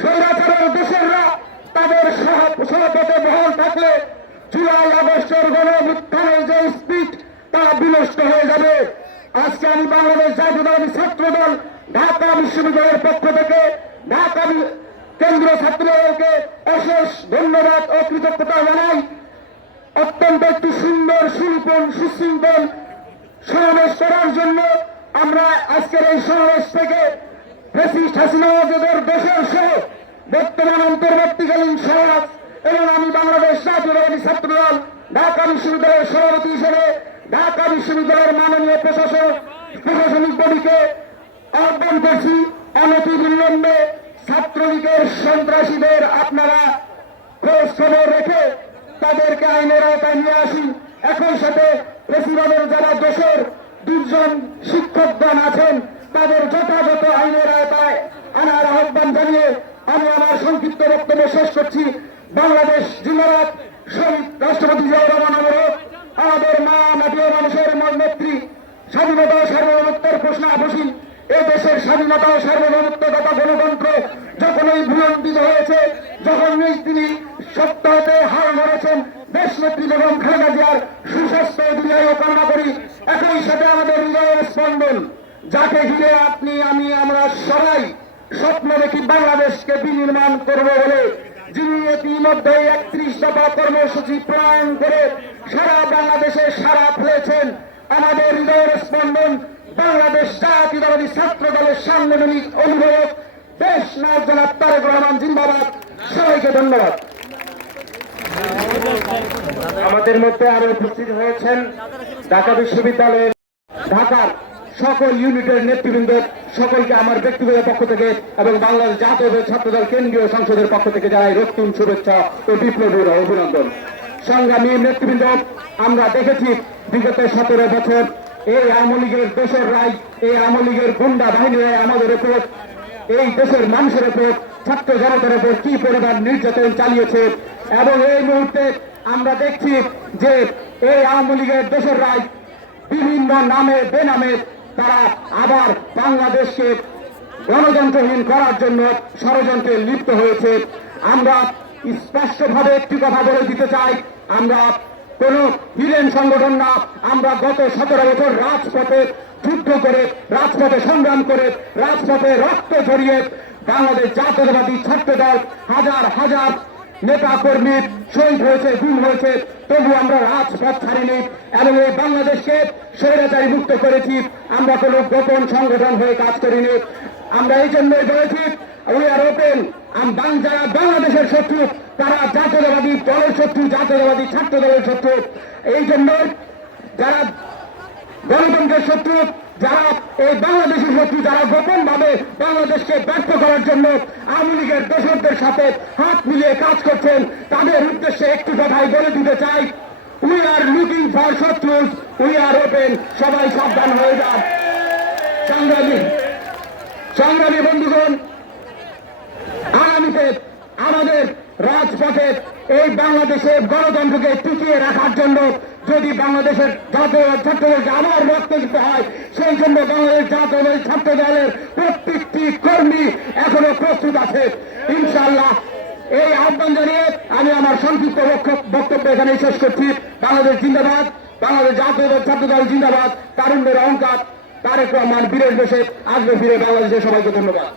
স্বৈরাচারের দেশেররা তাদের সহপথে বহাল থাকলে জুলাই, আগস্টের গণ যে স্পিড তা বিনষ্ট হয়ে যাবে। আজকে আমি বাংলাদেশ জাতীয়তাবাদী ছাত্র ঢাকা বিশ্ববিদ্যালয়ের পক্ষ থেকে ঢাকা কেন্দ্রীয় ছাত্রদলকে অশেষ ধন্যবাদ ও কৃতজ্ঞতা জানাই। অত্যন্ত একটি সুন্দর, সুনিপুণ, সুশৃঙ্খল সমাবেশ করার জন্য আমরা আজকের এই সমাবেশ থেকে ফেসিস্ট হাসিনা ওয়াজেদের দেশের সহ বর্তমান অন্তর্বর্তীকালীন সমাজ এবং আমি বাংলাদেশ জাতীয়তাবাদী ছাত্রদল ঢাকা বিশ্ববিদ্যালয়ের সভাপতি হিসেবে ঢাকা বিশ্ববিদ্যালয়ের মাননীয় প্রশাসক, প্রশাসনিক বডিকে আহ্বান করছি। অনতি বিলম্বে ছাত্রলীগের সন্ত্রাসীদের আপনারা খোঁজ খবর রেখে তাদেরকে আইনের আওতায় নিয়ে আসি একই সাথে বেশিরভাগের যারা দেশের দুজন শিক্ষকগণ আছেন, তাদের যথাযথ আইনের আওতায় আনার আহ্বান জানিয়ে আমি আমার সংক্ষিপ্ত বক্তব্য শেষ করছি। বাংলাদেশ জিন্দাবাদ। শহীদ রাষ্ট্রপতি জিয়াউর রহমান আমরত আমাদের মা মাটির মানুষের নেত্রী স্বাধীনতা সার্বভৌমত্বের প্রশ্ন আপসীন এই দেশের স্বাধীনতা সার্বভৌমত্ব তথা গণতন্ত্র যখন এই ভুলন্দিত হয়েছে, যখন তিনি সপ্তাহতে হার ধরেছেন দেশ নেত্রী বেগম খালেদা জিয়ার সুস্বাস্থ্য দীর্ঘায়ু কামনা করি একই সাথে আমাদের হৃদয়ের স্পন্দন। যাকে ঘিরে আপনি, আমি, আমরা সবাই স্বপ্ন দেখি বাংলাদেশকে বিনির্মাণ করব বলে যিনি ইতিমধ্যে একত্রিশ দফা কর্মসূচি প্রণয়ন করে সারা বাংলাদেশে সারা ফেলেছেন আমাদের হৃদয়ের স্পন্দন বাংলাদেশ জাতীয়তাবাদী ছাত্র দলের সাংগঠনিক অভিভাবক দেশ নায়ক তারেক রহমান জিন্দাবাদ। সবাইকে ধন্যবাদ। আমাদের মধ্যে আরও উপস্থিত হয়েছেন ঢাকা বিশ্ববিদ্যালয়ের ঢাকার সকল ইউনিটের নেতৃবৃন্দ, সকলকে আমার ব্যক্তিগত পক্ষ থেকে এবং বাংলাদেশ জাতীয় ছাত্রদল কেন্দ্রীয় সংসদের পক্ষ থেকে জানাই রক্তিম শুভেচ্ছা ও বিপ্লবীর অভিনন্দন। সংগ্রামী নেতৃবৃন্দ, আমরা দেখেছি বিগত সতেরো বছর এই আওয়ামী লীগের দেশের রায়, এই আওয়ামী লীগের গুন্ডা বাহিনীরা আমাদের উপর, এই দেশের মানুষের উপর, ছাত্র জনতার উপর কি পরিমাণ নির্যাতন চালিয়েছে। এবং এই মুহূর্তে আমরা দেখছি যে এই আওয়ামী লীগের দেশের রায় বিভিন্ন নামে বেনামে তারা আবার বাংলাদেশকে গণতন্ত্রহীন করার জন্য ষড়যন্ত্রে লিপ্ত হয়েছে। আমরা স্পষ্টভাবে একটি কথা বলে দিতে চাই, আমরা কোন হিরেন সংগঠন না। আমরা গত সতেরো বছর রাজপথে যুদ্ধ করে, রাজপথে সংগ্রাম করে, রাজপথে রক্ত ঝরিয়ে বাংলাদেশ জাতীয়তাবাদী ছাত্র দল হাজার হাজার নেতা কর্মী শহীদ হয়েছে, গুম হয়েছে। তবু আমরা রাজপথ ছাড়িনি এবং এই বাংলাদেশকে স্বৈরাচারী মুক্ত করেছি। আমরা কোন গোপন সংগঠন হয়ে কাজ করিনি। আমরা এই জন্যই বলেছি উই আর ওপেন যারা বাংলাদেশের শত্রু তারা জাতীয়তাবাদী দলের শত্রু, জাতীয়তাবাদী ছাত্র দলের শত্রু। এই জন্য যারা গণতন্ত্রের শত্রু, যারা এই বাংলাদেশের শত্রু, যারা গোপন ভাবে বাংলাদেশকে ব্যর্থ করার জন্য আওয়ামী লীগের দোষরদের সাথে হাত মিলিয়ে কাজ করছেন, তাদের উদ্দেশ্যে একটি কথাই বলে দিতে চাই। উই আর লুকিং ফর শত্রুস উই আর ওপেন সবাই সাবধান হয়ে যান। সংগ্রামী সংগ্রামী বন্ধুগণ, আগামীতে আমাদের রাজপথে এই বাংলাদেশের গণতন্ত্রকে টিকিয়ে রাখার জন্য যদি বাংলাদেশের জাতীয় ছাত্রদেরকে আবার রক্ত দিতে হয়, সেই জন্য বাংলাদেশ জাতীয় ছাত্র দলের প্রত্যেকটি কর্মী এখনও প্রস্তুত আছে। ইনশাল্লাহ এই আহ্বান জানিয়ে আমি আমার সংক্ষিপ্ত বক্তব্য এখানে শেষ করছি। বাংলাদেশ জিন্দাবাদ, বাংলাদেশ জাতীয় ছাত্র দল জিন্দাবাদ। তারুণ্যের অহংকার, তারেক রহমান বীরের দেশে আসবে ফিরে বাংলাদেশের সবাইকে ধন্যবাদ।